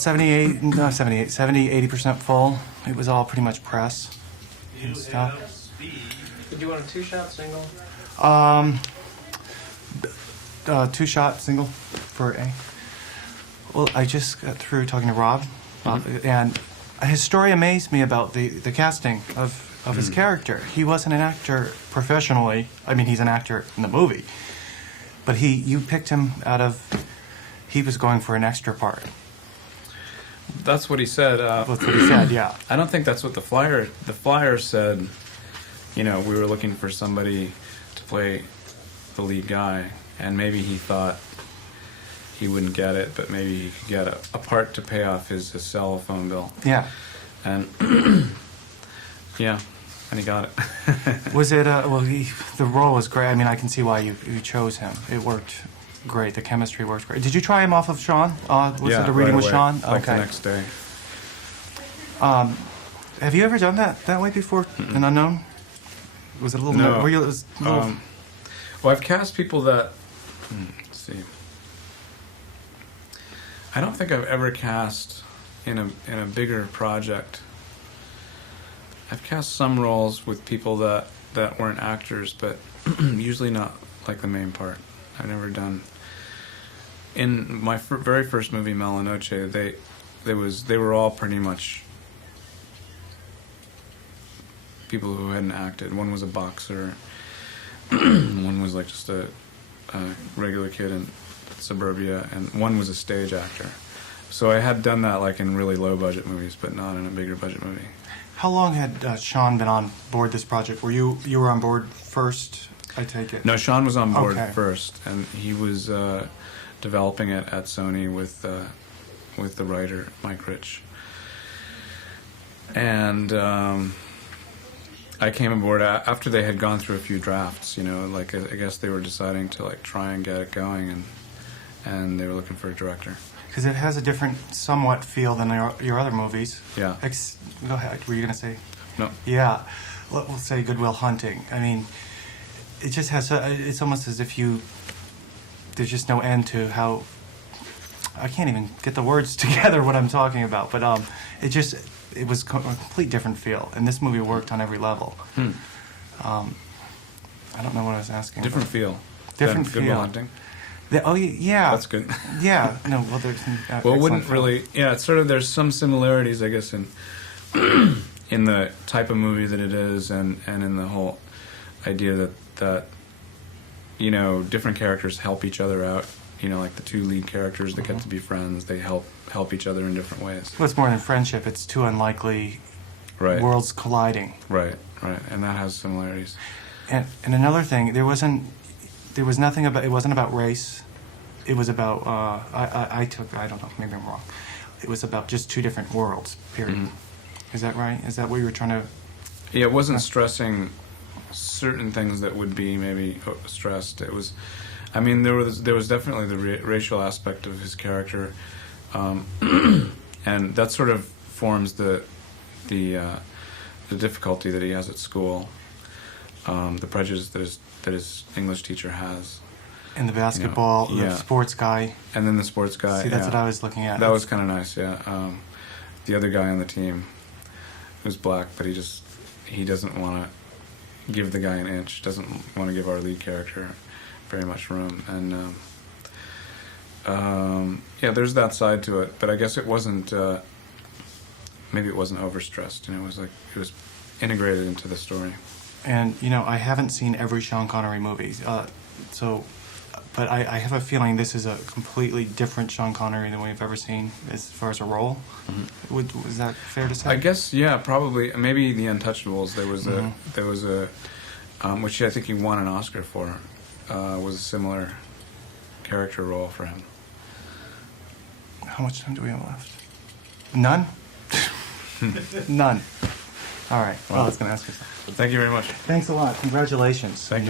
78, no, 78, 70, 80% full. It was all pretty much press and stuff. Did you want a two-shot single? Two-shot single for A. Well, I just got through talking to Rob, and his story amazed me about the casting of his character. He wasn't an actor professionally. I mean, he's an actor in the movie, but you picked him out of. He was going for an extra part. That's what he said. That's what he said. Yeah. I don't think that's what the flyer said. You know, we were looking for somebody to play the lead guy, and maybe he thought he wouldn't get it, but maybe he could get a part to pay off his cell phone bill. Yeah. And yeah, and he got it. Was it? Well, the role was great. I mean, I can see why you chose him. It worked great. The chemistry worked great. Did you try him off of Sean? Was it a reading right with away, Sean? like Okay. the next day. Have you ever done that way before? An unknown? Was it a little? No. Were you, it was a little, Well, I've cast people that. Let's see. I don't think I've ever cast in a bigger project. I've cast some roles with people that weren't actors, but usually not like the main part. I've never done. In my very first movie, Malinoche, they were all pretty much people who hadn't acted. One was a boxer. One was like just a regular kid in suburbia, and one was a stage actor. So I had done that like in really low budget movies, but not in a bigger budget movie. how long had Sean been on board this project? Were you were on board first? I take it. No, Sean was on board Okay. first, and he was developing it at Sony with the writer Mike Rich. And I came aboard after they had gone through a few drafts. You know, like I guess they were deciding to like try and get it going, and they were looking for a director. Because it has a different, somewhat feel than your other movies. Yeah. Go ahead. Were you going to say? No. Yeah. We'll say Good Will Hunting. I mean, it just has. It's almost as if there's just no end to how. I can't even get the words together what I'm talking about, but it was a complete different feel, and this movie worked on every level. I don't know what I was asking. Different feel. Different Good Will feel. Hunting. Oh yeah. That's good. Yeah. No. Well, there's. Well, it wouldn't really. Yeah, it's sort of. There's some similarities, I guess, in in the type of movie that it is, and in the whole idea that you know, different characters help each other out. You know, like the two lead characters that get to be friends, they help each other in different ways. Well, it's more than friendship. It's two unlikely Right. worlds colliding. Right. And that has similarities. And another thing, there was nothing about. It wasn't about race. It was about. I don't know. Maybe I'm wrong. It was about just two different worlds. Period. Mm-hmm. Is that right? Is that what you were trying to? Yeah, it wasn't stressing certain things that would be maybe stressed. It was. I mean, there was definitely the racial aspect of his character, and that sort of forms the difficulty that he has at school, the prejudice that his English teacher has, And the basketball, You know, the sports guy. and then the sports guy. See, that's yeah. what I was looking at. That was kind of nice. Yeah, the other guy on the team who's black, but he doesn't want to give the guy an inch. Doesn't want to give our lead character very much room, and yeah, there's that side to it. But I guess it wasn't. Maybe it wasn't overstressed. You know, it was integrated into the story. And you know, I haven't seen every Sean Connery movie, but I have a feeling this is a completely different Sean Connery than we've ever seen as far as a role. Mm-hmm. Was that fair to say? I guess, yeah, probably. Maybe The Untouchables. There was a which I think he won an Oscar for. Was a similar character role for him. How much time do we have left? None? None. All right. Well, I was going to ask you something. Thank you very much. Thanks a lot. Congratulations. Thank you.